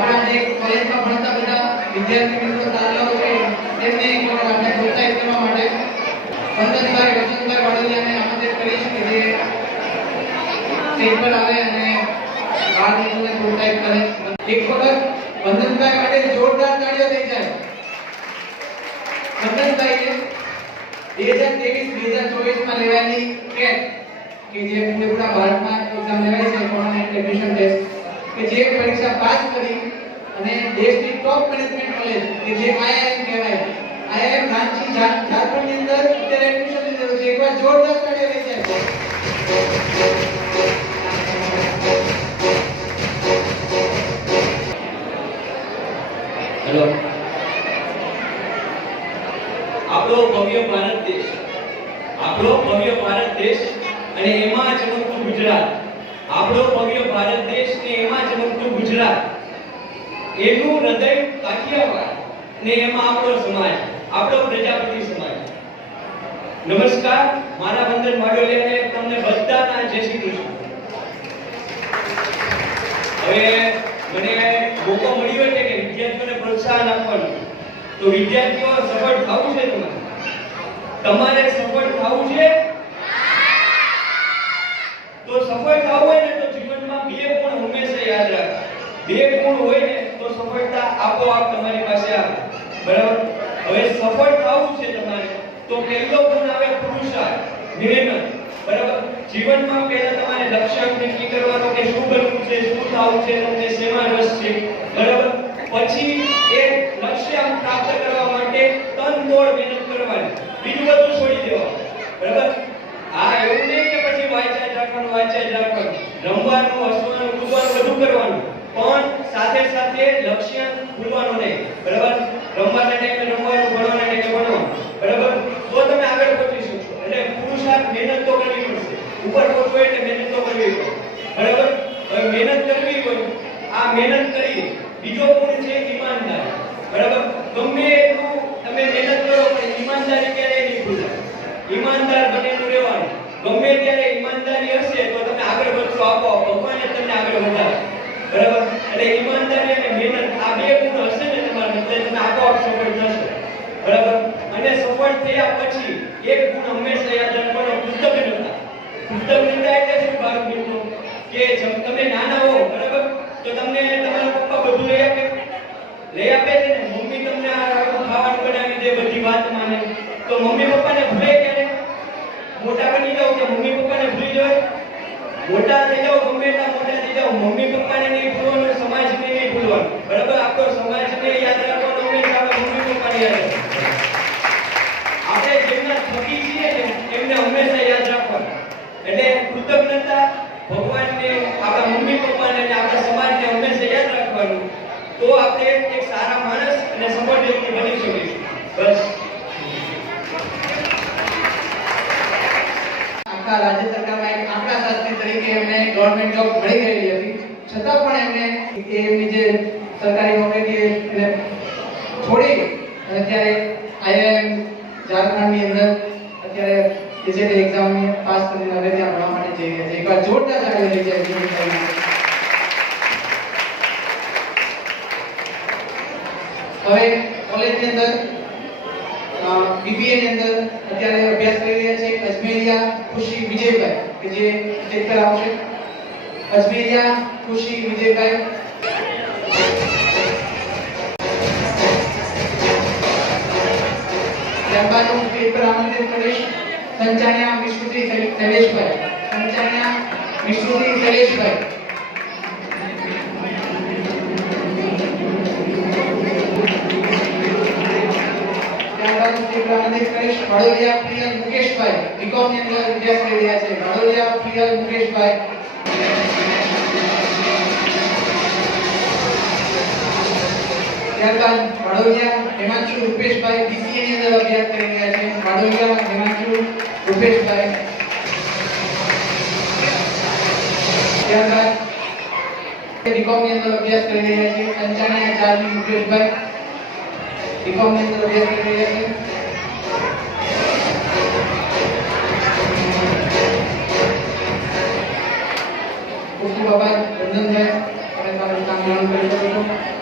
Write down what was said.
આપણા જે કોલેજમાં ભણતા બધા વિદ્યાર્થી મિત્રો તાલાઓ છે તેમને એક વાર આપણે પ્રોત્સાહિત કરવા માટે વંદનભાઈ વસંતભાઈ વાડલિયાને આમંત્રિત કરીશ કે જે સ્ટેજ પર આવે અને બાળ મિત્રોને પ્રોત્સાહિત કરે. એક વખત વંદનભાઈ માટે જોરદાર તાળીઓ થઈ જાય. વંદનભાઈએ 2023-2024 માં લેવાયેલી ટેટ કે જે પૂરા ભારતમાં એક્ઝામ લેવાય છે કોમન એડમિશન ટેસ્ટ કે જે પરીક્ષા પાસ કરી અને દેશની ટોપ મેનેજમેન્ટ કોલેજ કે જે આઈઆઈએમ કહેવાય, આઈઆઈએમ રાંચી ઝારખંડની અંદર અત્યારે એડમિશન લીધેલું છે. એકવાર જોરદાર તાળીઓ થઈ જાય. હેલો. આપણો ભવ્ય ભારત દેશ, આપણો ભવ્ય ભારત દેશ અને એમાં ચમકતું ગુજરાત, આપણો ભવ્ય ભારત દેશ ને એમાં ચમકતું ગુજરાત, એનું હૃદય કાઠિયાવાડ ને એમાં આપણો સમાજ, આપણો પ્રજાપતિ સમાજ. નમસ્કાર, મારા વંદન વાડલિયાને તમને બધાના જય શ્રી કૃષ્ણ. હવે મને મોકો મળ્યો છે કે વિદ્યાર્થીઓને પ્રોત્સાહન આપવાનું, તો વિદ્યાર્થીઓ સફળ થવું છે. તમારે સફળ થવું છે. તો સફળ થવું હોય ને તો જીવનમાં બે ગુણ હંમેશા યાદ રાખો. બે ગુણ હોય ને તો સફળતા આપોઆપ તમારી પાસે આવે. બરાબર? હવે સફળ થવું છે તમારે તો પહેલો ગુણ આવે પુરુષાર્થ, મહેનત. બરાબર? જીવનમાં પહેલા તમારે લક્ષ્યાંક નક્કી કરવાનો કે શું કરવું છે, શું થવું છે, તમને શેમાં રસ છે. બરાબર? પછી એ લક્ષ્યાંક પ્રાપ્ત કરવા માટે તનતોડ મહેનત કરવાની, બીજું બધું છોડી દેવાનું. બરાબર? આ એવું નહીં કે પછી વાંચ્યા જ રાખવાનું, રમવાનું, હસવાનું, કૂદવાનું બધું કરવાનું, પણ સાથે સાથે લક્ષ્યાંક ભૂલવાનું નહીં. બરાબર? રમવાના ટાઈમે રમવાનું, ભણવાના ટાઈમે ભણવાનું. બરાબર? તો તમે આગળ પહોંચી શકશો. એટલે પુરુષાર્થ, મહેનત તો કરવી પડશે. ઉપર પહોંચવું હોય એટલે મહેનત તો કરવી પડે. બરાબર? હવે મહેનત કરવી હોય, આ મહેનત કરી. બીજો ગુણ છે ઈમાનદારી. બરાબર? ગમે એટલું તમે મહેનત કરો પણ ઈમાનદારી ક્યારેય નહીં ભૂલાય. ઈમાનદાર બનેલું રહેવાનું. ગમે ત્યારે ઈમાનદારી હશે તો તમે આગળ વધશો, આપોઆપ ભગવાન તમને આગળ વધારે. બરાબર? એટલે ઈમાનદારી અને મહેનત આ બે ગુણ હશે ને તમારા એટલે તમે આપોઆપ સફળ થશો. બરાબર? અને સફળ થયા પછી એક ગુણ હંમેશા યાદ રાખવાનો, કૃતજ્ઞતા. કૃતજ્ઞતા એટલે શું ભાગ મિત્રો? કે જેમ તમે નાના હો, બરાબર, તો તમને તમારા પપ્પા બધું લઈ આપે છે ને. મમ્મી તમને ખાવાનું બનાવી દે, બધી વાત માને. તો મમ્મી પપ્પાને ભૂલે ક્યારે? મોટા બની જાવ કે મમ્મી પપ્પાને ભૂલી જાવ? મોટા થઈ જાવ, ગમે એટલા મોટા થઈ જાવ, મમ્મી પપ્પાને નહીં ભૂલવાનું, સમાજને નહીં ભૂલવાનું. બરાબર? આપણો સમાજને યાદ રાખવાનો, હંમેશા આપણે મમ્મી પપ્પાને યાદ રાખવાનું. આપણે જેમના થકી છીએ ને એમને હંમેશા યાદ રાખવાનું. એટલે કૃતજ્ઞતા, ભગવાનને, આપણા મમ્મી પપ્પાને અને આપણા સમાજને હંમેશા યાદ રાખવાનું. તો આપણે એક સારા માણસ અને સફળ વ્યક્તિ બની શકીશું. બસ. આખા રાજ્ય સરકારમાં એક આંકડા શાસ્ત્રી તરીકે એમને ગવર્નમેન્ટ જોબ મળી ગયેલી હતી, છતાં પણ એમને એમની જે સરકારી નોકરી એને છોડી અને અત્યારે આઈઆઈએમ ઝારખંડની અંદર અત્યારે ડિજિટલ એક્ઝામ પાસ કરીને હવે ત્યાં ભણવા માટે જઈ રહ્યા છે. એકવાર જોરદાર તાળીઓ થઈ જાય. હવે કોલેજની અંદર બીબીએ ની અંદર અત્યારે અભ્યાસ કરી રહ્યા છે અજમેરિયા ખુશી વિજયભાઈ કે જે સ્ટેજ પર આવશે. અજમેરિયા ખુશી વિજયભાઈ. ત્યારબાદ હું સ્ટેજ પર આમંત્રિત કરીશ સંચાણિયા વિશ્રુતિ શૈલેશભાઈ. સંચાણિયા વિશ્રુતિ શૈલેશભાઈ. વાડોલિયા પ્રિયલ મુકેશભાઈ. બીકોમ ની અંદર અભ્યાસ કરી રહ્યા છે. વાડોલિયા પ્રિયલ મુકેશભાઈ. ત્યારબાદ વાડોલિયા હેમાંશુ રૂપેશભાઈ. બીસીએ ની અંદર અભ્યાસ કરી રહ્યા છે. વાડોલિયા હેમાંશુ રૂપેશભાઈ. ત્યારબાદ બીકોમ ની અંદર અભ્યાસ કરી રહ્યા છે સંચાણિયા ચાર્મી મુકેશભાઈ. બીકોમ ની અંદર અભ્યાસ કરી રહ્યા છે. બાબા વંદનભાઈ તમે કામ ગ્રહણ કરી શકો છો.